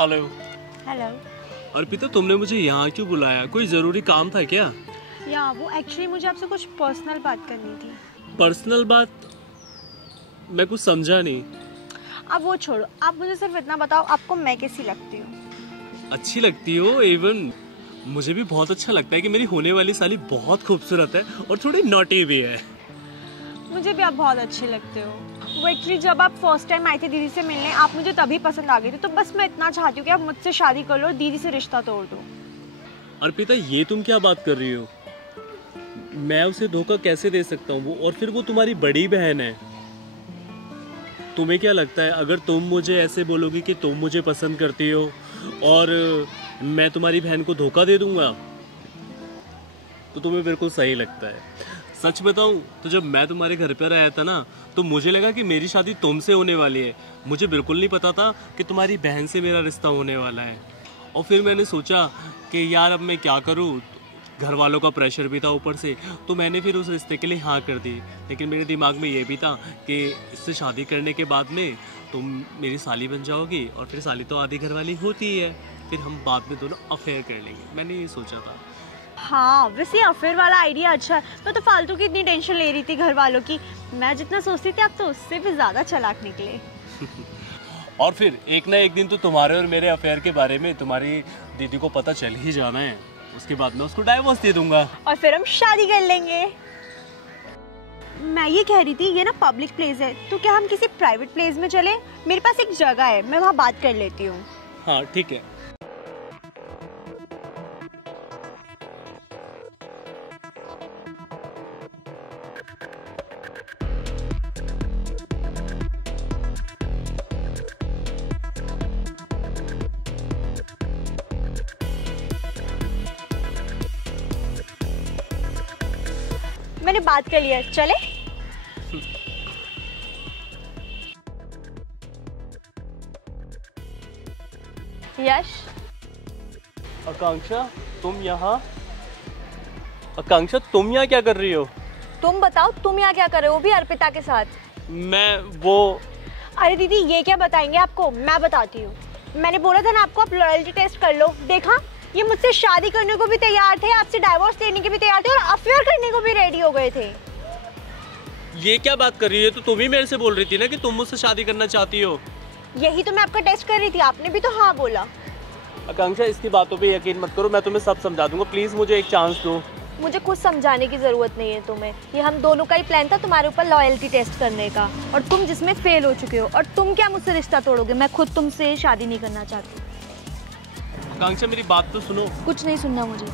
Hello. Hello. Arpita, तुमने मुझे यहाँ क्यों बुलाया? कोई ज़रूरी काम था क्या? या वो एक्चुअली मुझे आपसे कुछ पर्सनल बात करनी थी। पर्सनल बात? मैं कुछ समझा नहीं। अब वो छोड़ो, आप मुझे सिर्फ इतना बताओ, आपको मैं कैसी लगती हूँ? अच्छी लगती हो। इवन मुझे भी बहुत अच्छा लगता है कि मेरी होने वाली साली बहुत खूबसूरत है और थोड़ी नॉटी भी है। मुझे भी आप बहुत अच्छे लगते हो। वो एक्चुअली जब आप फर्स्ट टाइम आए थे दीदी से मिलने, आप मुझे तभी पसंद आ गए थे। तो बस मैं इतना चाहती हूँ कि आप मुझसे शादी कर लो और दीदी से रिश्ता तोड़ दो। अर्पिता, ये तुम क्या बात कर रही हो? मैं उसे धोखा कैसे दे सकता हूँ? और फिर वो तुम्हारी बड़ी बहन है। तुम्हें क्या लगता है, अगर तुम मुझे ऐसे बोलोगी कि तुम मुझे पसंद करती हो और मैं तुम्हारी बहन को धोखा दे दूंगा, तो तुम्हें बिल्कुल सही लगता है? सच बताऊं तो जब मैं तुम्हारे घर पर आया था ना, तो मुझे लगा कि मेरी शादी तुमसे होने वाली है। मुझे बिल्कुल नहीं पता था कि तुम्हारी बहन से मेरा रिश्ता होने वाला है। और फिर मैंने सोचा कि यार अब मैं क्या करूं, घर वालों का प्रेशर भी था ऊपर से, तो मैंने फिर उस रिश्ते के लिए हाँ कर दी। लेकिन मेरे दिमाग में ये भी था कि इससे शादी करने के बाद में तुम मेरी साली बन जाओगी, और फिर साली तो आधी घर वाली होती है, फिर हम बाद में दोनों अफेयर कर लेंगे। मैंने ये सोचा था। हाँ, वैसे अफेयर वाला आइडिया अच्छा है। मैं तो फालतू की इतनी टेंशन ले रही थी घर वालों की। मैं जितना सोचती थी, आप तो उससे भी ज़्यादा चालाक निकले। और फिर एक ना एक दिन तो तुम्हारे और मेरे अफेयर के बारे में तुम्हारी दीदी को पता चल ही जाना है। उसके बाद मैं उसको डाइवोर्स दे दूंगा और फिर हम शादी कर लेंगे। मैं ये कह रही थी, ये ना पब्लिक प्लेस है, तो क्या हम किसी प्राइवेट प्लेस में चले? मेरे पास एक जगह है, मैं वहाँ बात कर लेती हूँ। हाँ ठीक है। मैंने बात कर लिया, चले? यश। आकांक्षा, तुम यहाँ? आकांक्षा, तुम यहाँ क्या कर रही हो? तुम बताओ, तुम यहाँ क्या कर रहे हो, वो भी अर्पिता के साथ? अरे दीदी, ये क्या बताएंगे आपको, मैं बताती हूँ। मैंने बोला था ना आपको, आप लॉयल्टी टेस्ट कर लो। देखा, ये मुझसे शादी करने को भी तैयार थे, आपसे डाइवोर्स लेने के भी तैयार थे, और अफेयर करने को भी रेडी हो गए थे। ये क्या बात कर रही है? तो तुम ही मेरे से बोल रही थी ना कि तुम मुझसे शादी करना चाहती हो। यही तो मैं आपका टेस्ट कर रही थी, आपने भी तो हाँ बोला। आकांक्षा, इसकी बातों पे यकीन मत करो, मैं तुम्हें सब समझा दूंगा। प्लीज मुझे एक चांस दो। मुझे कुछ समझाने की जरूरत नहीं है तुम्हें। ये हम दोनों का ही प्लान था तुम्हारे ऊपर लॉयल्टी टेस्ट करने का, और तुम जिसमें फेल हो चुके हो। और तुम क्या मुझसे रिश्ता तोड़ोगे? मैं खुद तुमसे शादी नहीं करना चाहती। आकांक्षा, मेरी बात तो सुनो। कुछ नहीं सुनना मुझे।